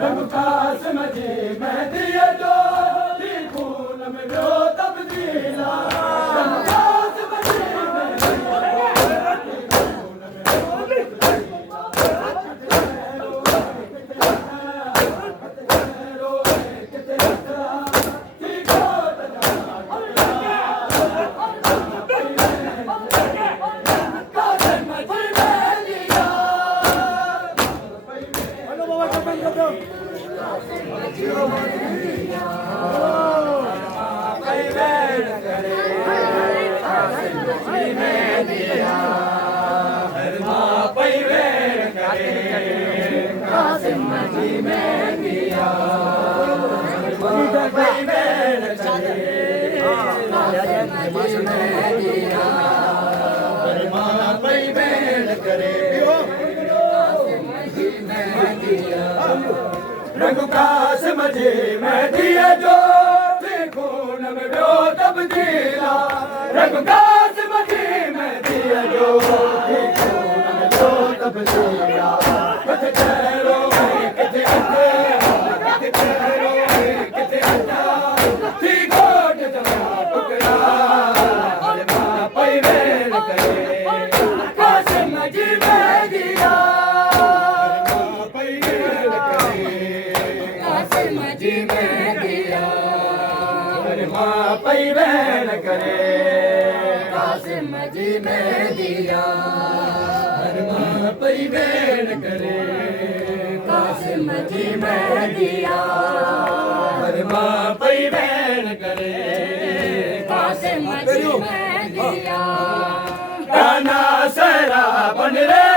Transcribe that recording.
रंग कासिम जी मेहंदीअ जो थी खून में वियो तब्दीला रंग कासिम जी रंग कासिम जी मेहंदीअ जो थी खून में वियो तब्दीला रंग कासिम जी मेहंदीअ जो थी खून में वियो तब्दीला किथे चहिरो किथे किथे चहिरो किथे थी घोट जमा टुकड़ा मां पई वेड़ करे कासिम जी मेहंदीअ पई वेड़ करे कासिम जी मेहंदीअ मां पई वेड़ करे कासिम जी मेहंदीअ मां पई वेड़ करे कासिम जी मेहंदीअ गाना सरा बन रे